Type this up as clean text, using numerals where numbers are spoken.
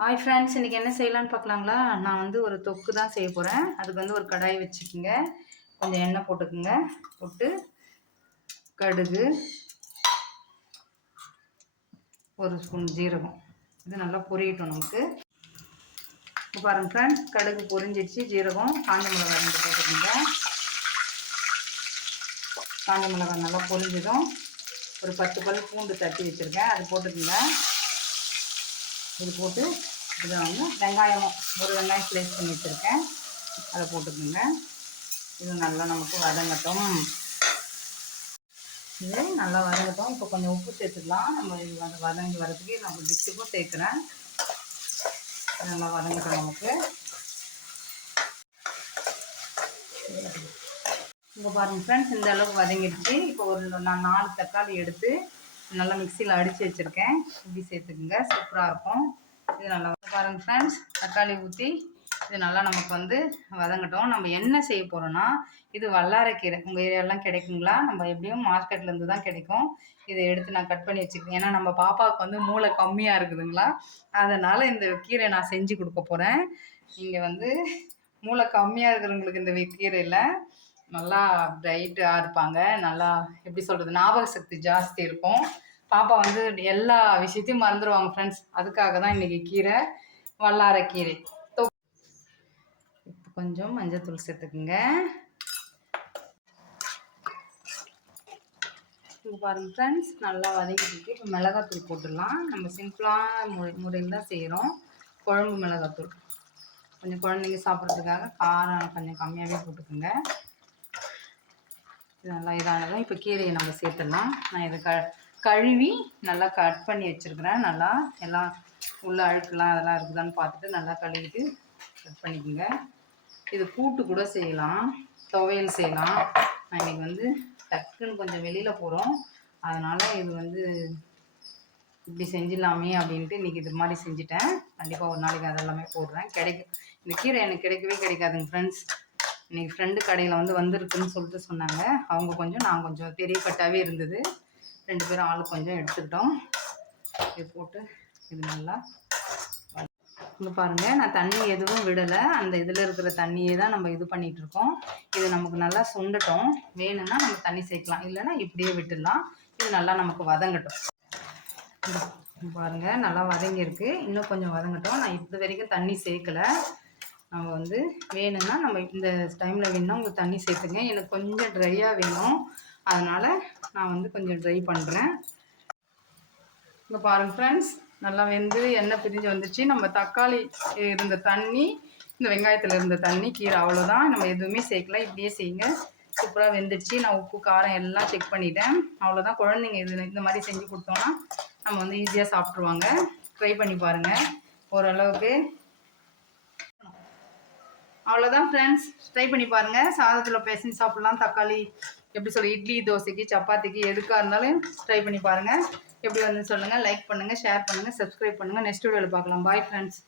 Hi friends, இன்றைக்கி என்ன செய்யலான்னு பார்க்கலாங்களா? நான் வந்து ஒரு தொக்கு தான் செய்ய போகிறேன். அதுக்கு வந்து ஒரு கடாய் வச்சுக்கோங்க, கொஞ்சம் எண்ணெய் போட்டுக்குங்க. போட்டு கடுகு, ஒரு ஸ்பூன் ஜீரகம், இது நல்லா பொரியட்டும் நமக்கு. இப்போ பாருங்கள் ஃப்ரெண்ட்ஸ், கடுகு பொரிஞ்சிடுச்சு. ஜீரகம், காஞ்ச மிளகாய் 2 போட்டுக்கோங்க. காஞ்ச மிளகாய் நல்லா பொரிஞ்சதும் ஒரு 10 பல் பூண்டு தட்டி வச்சுருக்கேன், அது போட்டுக்கோங்க. இது போட்டு இதை வந்து வெங்காயமும் ஒரு வெங்காயம் ஸ்லைஸ் பண்ணி வச்சுருக்கேன், அதை போட்டுக்கோங்க. இது நல்லா நமக்கு வதங்கட்டும். இது நல்லா வதங்கட்டும். இப்போ கொஞ்சம் உப்பு சேர்த்துக்கலாம். நம்ம இது வந்து வதங்கி வரதுக்கு நம்ம டிஷ்ஷுக்கும் சேர்க்குறேன். நல்லா வதங்கட்டும் நமக்கு. இப்போ பாருங்கள் ஃப்ரெண்ட்ஸ், இந்த அளவுக்கு வதங்கிடுச்சு. இப்போ நான் 4 தக்காளி எடுத்து நல்லா மிக்சியில் அடித்து வச்சுருக்கேன், இப்படி சேர்த்துக்குங்க, சூப்பராக இருக்கும். இது நல்லா பாருங்கள் ஃப்ரெண்ட்ஸ், தக்காளி ஊற்றி இது நல்லா நமக்கு வந்து வதங்கட்டும். நம்ம என்ன செய்ய போகிறோன்னா, இது வல்லாரைக்கீரை உங்கள் ஏரியாலாம் கிடைக்குங்களா? நம்ம எப்படியும் மார்க்கெட்லேருந்து தான் கிடைக்கும். இதை எடுத்து நான் கட் பண்ணி வச்சுக்கிறேன். ஏன்னா நம்ம பாப்பாவுக்கு வந்து மூளை கம்மியாக இருக்குதுங்களா, அதனால் இந்த கீரை நான் செஞ்சு கொடுக்க போகிறேன். நீங்கள் வந்து மூளை கம்மியாக இருக்கிறவங்களுக்கு இந்த கீரையில் நல்லா பிரைட்டாக இருப்பாங்க. நல்லா எப்படி சொல்கிறது, ஞாபக சக்தி ஜாஸ்தி இருக்கும். பாப்பா வந்து எல்லா விஷயத்தையும் மறந்துடுவாங்க ஃப்ரெண்ட்ஸ். அதுக்காக தான் இன்றைக்கி கீரை, வல்லாரைக்கீரை. இப்போ கொஞ்சம் மஞ்சத்தூள் சேர்த்துக்குங்க. இப்போ பாருங்கள் ஃப்ரெண்ட்ஸ், நல்லா வதக்கிட்டு இப்போ மிளகாத்தூள் போட்டுடலாம். நம்ம சிம்பிளான முறையில் தான் செய்கிறோம். குழம்பு மிளகாத்தூள் கொஞ்சம் குழந்தைங்க சாப்பிட்றதுக்காக காரம் கொஞ்சம் கம்மியாகவே போட்டுக்கோங்க. இது நல்லா இதானதும் இப்போ கீரையை நம்ம சேர்த்துடலாம். நான் இதை கழுவி நல்லா கட் பண்ணி வச்சுருக்கிறேன். நல்லா எல்லாம் உள்ள அழுக்கெல்லாம் அதெல்லாம் இருக்குதான்னு பார்த்துட்டு நல்லா கழுவிட்டு கட் பண்ணிக்கோங்க. இது கூட்டு கூட செய்யலாம், துவையல் செய்யலாம். நான் இன்றைக்கி வந்து டக்குன்னு கொஞ்சம் வெளியில் போகிறோம், அதனால் இது வந்து இப்படி செஞ்சிடலாமே அப்படின்ட்டு இன்றைக்கி இது மாதிரி செஞ்சுட்டேன். கண்டிப்பாக ஒரு நாளைக்கு அதெல்லாமே போடுறேன். இந்த கீரை எனக்கு கிடைக்கவே கிடைக்காதுங்க ஃப்ரெண்ட்ஸ். இன்றைக்கி ஃப்ரெண்டு கடையில் வந்து வந்திருக்குன்னு சொல்லிட்டு சொன்னாங்க. அவங்க கொஞ்சம், நான் கொஞ்சம் பெரிய கட்டாகவே இருந்தது. 2 பேரும் ஆளுக்கு கொஞ்சம் எடுத்துக்கிட்டோம். இது போட்டு இது நல்லா இங்கே பாருங்கள், நான் தண்ணி எதுவும் விடலை. அந்த இதில் இருக்கிற தண்ணியே தான் நம்ம இது பண்ணிகிட்ருக்கோம். இது நமக்கு நல்லா சுண்டட்டும். வேணும்னா நம்ம தண்ணி சேர்க்கலாம், இல்லைன்னா இப்படியே விட்டுடலாம். இது நல்லா நமக்கு வதங்கட்டும். பாருங்கள், நல்லா வதங்கியிருக்கு. இன்னும் கொஞ்சம் வதங்கட்டும். நான் இது வரைக்கும் தண்ணி சேர்க்கலை. நம்ம வந்து வேணும்னா நம்ம இந்த டைமில் வேணும்னா உங்களுக்கு தண்ணி சேர்த்துங்க. எனக்கு கொஞ்சம் ட்ரையாக வேணும், அதனால் நான் வந்து கொஞ்சம் ட்ரை பண்ணுறேன். இங்கே பாருங்கள் ஃப்ரெண்ட்ஸ், நல்லா வெந்து எண்ணெய் பிரிஞ்சு வந்துச்சு. நம்ம தக்காளி இருந்த தண்ணி, இந்த வெங்காயத்தில் இருந்த தண்ணி, கீரை, அவ்வளோதான். நம்ம எதுவுமே சேர்க்கல. இப்படியே செய்யுங்க, சூப்பராக வெந்துடுச்சு. நான் உப்பு காரம் எல்லாம் செக் பண்ணிட்டேன். அவ்வளோதான். குழந்தைங்க இந்த மாதிரி செஞ்சு கொடுத்தோன்னா நம்ம வந்து ஈஸியாக சாப்பிட்ருவாங்க. ட்ரை பண்ணி பாருங்கள். ஓரளவுக்கு அவ்வளோதான் ஃப்ரெண்ட்ஸ், ட்ரை பண்ணி பாருங்கள். சாதத்தில் பேசஞ்சு சாப்பிட்லாம். தக்காளி எப்படி சொல்ல, இட்லி, தோசைக்கு, சப்பாத்திக்கு, எதுக்காக இருந்தாலும் ட்ரை பண்ணி பாருங்கள். எப்படி வந்து சொல்லுங்கள். லைக் பண்ணுங்கள், ஷேர் பண்ணுங்கள், சப்ஸ்கிரைப் பண்ணுங்கள். நெக்ஸ்ட் வீடியோவில் பார்க்கலாம். Bye friends.